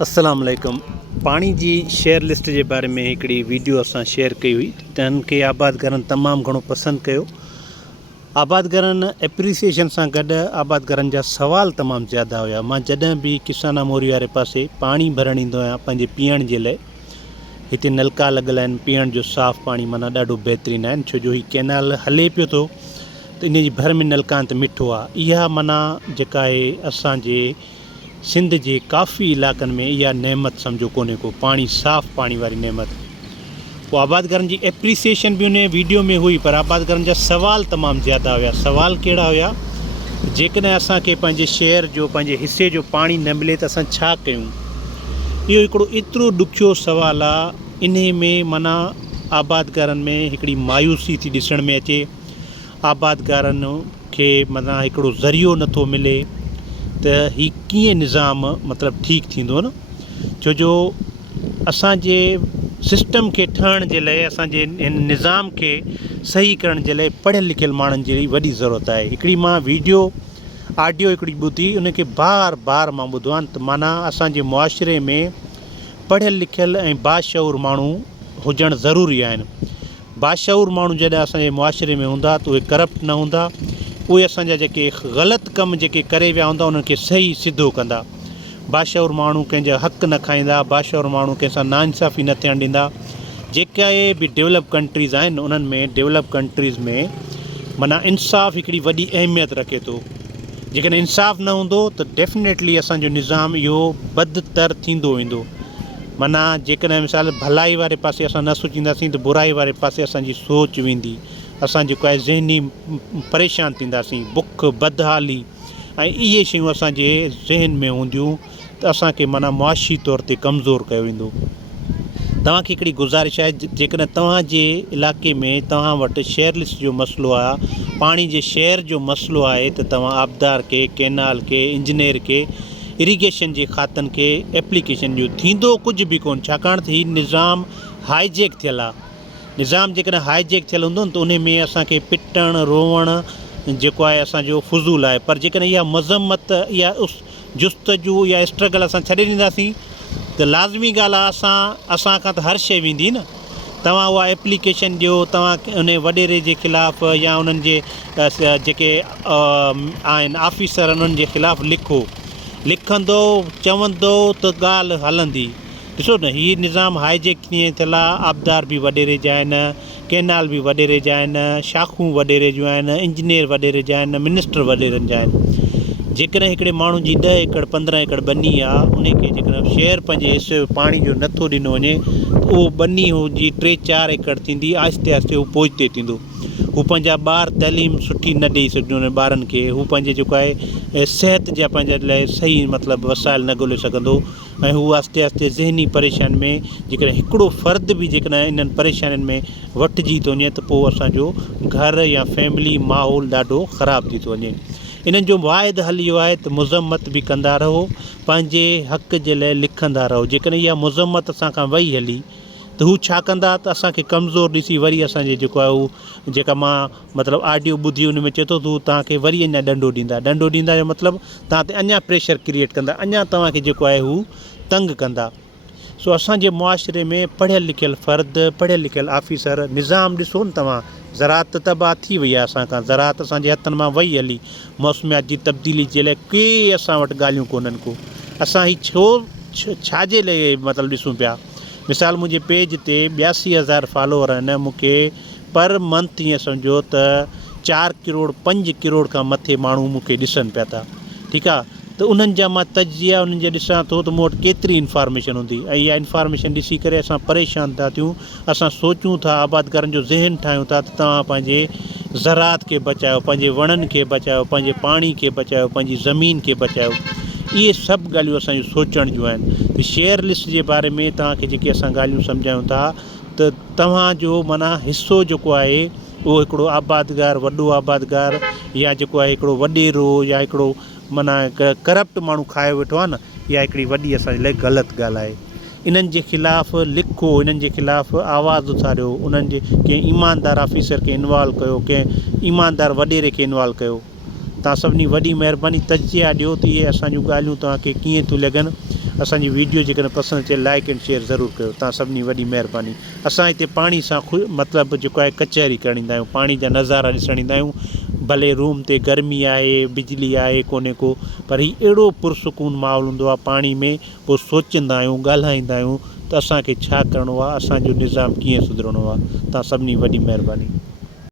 अस्सलाम वालेकुम। पानी जी शेयर लिस्ट के बारे में हिकिड़ी वीडियो असां शेयर कई हुई। तन के आबादगारनि तमामु घणो पसंदि कयो। आबादगारनि एप्रीसिएशन सां गॾु आबादगारनि जा सवाल तमामु ज़्यादा हुया। मां जॾहिं बि किसाना मोरी वारे पासे पाणी भरण ईंदो आहियां पंहिंजे पीअण जे लाइ, हिते नलका लॻल आहिनि, पीअण जो साफ़ु पाणी माना ॾाढो बहितरीनु आहिनि, छो जो हीउ कैनाल हले पियो थो त इन जी भर में नलकानि ते मिठो आहे। इहा माना जेका आहे असांजे सिंध जे काफ़ी इलाइक़नि में इहा नेमत सम्झो कोन्हे को, पाणी साफ़ु पाणी वारी नेमत। पोइ आबादगारनि जी एप्रीसिएशन बि उन वीडियो में हुई, पर आबादगारनि जा सवाल तमामु ज़्यादा हुया। सवाल कहिड़ा हुया? जेकॾहिं असांखे पंहिंजे शहर जो पंहिंजे हिसे जो पाणी न मिले त असां छा कयूं? इहो हिकिड़ो एतिरो ॾुखियो सुवालु आहे। इन में माना आबादगारनि में हिकिड़ी मायूसी थी ॾिसण में अचे। आबादगारनि खे माना हिकिड़ो ज़रियो नथो मिले त हीउ कीअं निज़ाम मतिलबु ठीकु थींदो न, छो जो असांजे सिस्टम खे ठहण जे लाइ, असांजे हिन निज़ाम खे सही करण जे लाइ पढ़ियल लिखियल माण्हुनि जी वॾी ज़रूरत आहे। हिकिड़ी मां ऑडियो हिकिड़ी ॿुधी, उनखे बार बार मां ॿुधो आहे त माना असांजे मुआशिरे में पढ़ियल लिखियल ऐं बाशऊर माण्हू हुजणु ज़रूरी आहिनि। बाशऊर माण्हू जॾहिं असांजे मुआशिरे में हूंदा त उहे करप्ट न हूंदा, उहे असांजा जेके ग़लति कम जेके करे विया हूंदा उन्हनि खे सही सिधो कंदा। बाशऊर माण्हू कंहिंजा हक़ न खाईंदा, बाशऊर माण्हू कंहिंसां नाइंसाफ़ी न थियणु ॾींदा। जेका बि डेवलप कंट्रीज़ आहिनि उन्हनि में, डेवलप कंट्रीज़ में माना इंसाफ़ हिकिड़ी वॾी अहमियत रखे थो। जेकॾहिं इंसाफ़ न हूंदो त डेफिनेटली असांजो निज़ाम इहो बदतर थींदो वेंदो। माना जेकॾहिं मिसाल भलाई वारे पासे असां न सोचींदासीं त बुराई वारे पासे असांजी सोच वेंदी। असां जेको आहे ज़हनी परेशान थींदासीं, बुख बदहाली ऐं इहे शयूं असांजे ज़हन में हूंदियूं त असांखे माना मुआशी तौर ते कमज़ोर कयो वेंदो। तव्हांखे हिकिड़ी गुज़ारिश आहे, जेकॾहिं तव्हांजे इलाइक़े में तव्हां वटि शेयर लिस्ट जो मसइलो आहे, पाणी जे शेयर जो मसइलो आहे, त तव्हां आबदार खे, कैनाल खे, इंजीनियर खे, इरीगेशन जे खातनि खे एप्लीकेशन ॾियो। थींदो कुझु बि कोन्ह, छाकाणि त हीउ निज़ाम हाईजेक थियल आहे। निज़ाम जेकॾहिं हाईजेक थियल हूंदो न त उन में असांखे पिटणु रोअणु जेको आहे असांजो फज़ूल आहे। पर जेकॾहिं इहा मज़म्मत, इहा जुस्तजू या स्ट्रगल असां छॾे ॾींदासीं त लाज़मी ॻाल्हि आहे असां खां त हर शइ वेंदी न। तव्हां उहा एप्लीकेशन ॾियो, तव्हां उन वॾेरे जे ख़िलाफ़ु या उन्हनि जे जेके आहिनि ऑफिसर, उन्हनि जे ख़िलाफ़ु लिखंदो चवंदो त ॻाल्हि हलंदी। ॾिसो न, हीअ निज़ाम हाईजेक कीअं थियल आहे। आबदार बि वॾेरे जा आहिनि, कैनाल बि वॾेरे जा आहिनि, शाखूं वॾेरे जूं आहिनि, इंजीनियर वॾेरे जा आहिनि, मिनिस्टर वॾेरनि जा आहिनि। जेकॾहिं हिकिड़े माण्हू जी 10 एकड़ 15 एकड़ बनी आहे, उनखे जेकॾहिं शेयर पंहिंजे हिसे पाणी जो नथो ॾिनो वञे त उहो बनी जी 3-4 एकड़ थींदी। आहिस्ते आहिस्ते हू पोइते थींदो। हू पंहिंजा ॿार तइलीम सुठी न ॾेई सघंदो उन ॿारनि खे। हू पंहिंजे जेको आहे सिहत जा पंहिंजे लाइ सही मतिलबु वसाइल न ॻोल्हे सघंदो, ऐं हू आहिस्ते आहिस्ते ज़हनी परेशानी में, जेकॾहिं हिकिड़ो फ़र्द बि जेकॾहिं इन्हनि परेशानियुनि में वठिजी थो वञे त पोइ असांजो घर या फैमिली माहौल ॾाढो ख़राबु थी थो वञे। इन्हनि जो वाहिद हल इहो आहे त मुज़म्मत बि कंदा रहो, पंहिंजे हक़ जे लाइ लिखंदा रहो। जेकॾहिं इहा मुज़म्मत असां खां वई हली त हू छा कंदा त असांखे कमज़ोर ॾिसी वरी असांजे जेको आहे हू जेका मां मतिलबु ऑडियो ॿुधी उन में चए थो त हू तव्हांखे वरी अञा ॾंडो ॾींदा जो मतिलबु तव्हां ते अञा प्रेशर क्रिएट कंदा, अञा तव्हांखे जेको आहे हू तंग कंदा। सो असांजे मुआशिरे में पढ़ियल लिखियल फ़र्द, पढ़ियल लिखियल ऑफिसर, निज़ाम ॾिसो न तव्हां, ज़रात तबाह थी वई आहे असां खां, ज़रात असांजे हथनि मां वई हली। मौसमियात जी तब्दीली जे लाइ के असां वटि ॻाल्हियूं कोन्हनि को। असां ही छाजे लाइ मतिलबु ॾिसूं पिया? मिसाल मुंहिंजे पेज ते 82,000 फॉलोअर आहिनि। मूंखे पर मंथ ईअं सम्झो त 4 करोड़ 5 करोड़ खां मथे माण्हू मूंखे ॾिसनि पिया था। ठीकु आहे, त उन्हनि जा मां तजिया उन्हनि जा ॾिसां थो त मूं वटि केतिरी इंफॉर्मेशन हूंदी, ऐं इहा इंफॉर्मेशन ॾिसी करे असां परेशान था थियूं। असां सोचूं था, आबादगारनि जो ज़हन ठाहियूं था त तव्हां पंहिंजे ज़रात खे बचायो, पंहिंजे वणनि खे बचायो, पंहिंजे पाणी खे बचायो, पंहिंजी ज़मीन खे बचायो। इहे सभु ॻाल्हियूं असांजूं सोचण जूं आहिनि। त शेयर लिस्ट जे बारे में तव्हांखे जेके असां ॻाल्हियूं सम्झायूं था त तव्हांजो माना हिसो जेको आहे उहो हिकिड़ो आबादगार, वॾो आबादगार, या जेको आहे हिकिड़ो वॾेरो, या हिकिड़ो माना करप्ट माण्हू खाए वेठो आहे न, इहा हिकिड़ी वॾी असांजे लाइ ग़लति ॻाल्हि आहे। इन्हनि जे ख़िलाफ़ु लिखो, इन्हनि जे ख़िलाफ़ु आवाज़ु उथारियो, उन्हनि जे कंहिं ईमानदार ऑफिसर खे इन्वॉल्व कयो, कंहिं ईमानदार वॾेरे खे इन्वॉल्व कयो। तव्हां सभिनी वॾी महिरबानी तजिया ॾियो त इहे असांजूं ॻाल्हियूं तव्हांखे कीअं थियूं लॻनि। असांजी वीडियो जेकॾहिं पसंदि अचे लाइक एंड शेयर ज़रूरु कयो। तव्हां सभिनी वॾी महिरबानी। असां हिते पाणी सां मतिलबु जेको आहे कचहरी करणु ईंदा आहियूं, पाणी जा नज़ारा ॾिसणु ईंदा आहियूं। भले रूम ते गर्मी आहे, बिजली आहे कोन्हे को, पर हीउ अहिड़ो पुरसकून माहौल हूंदो आहे पाणी में। पोइ सोचींदा आहियूं, ॻाल्हाईंदा आहियूं त असांखे छा करिणो आहे, असांजो निज़ाम कीअं सुधरिणो आहे। तव्हां सभिनी वॾी महिरबानी।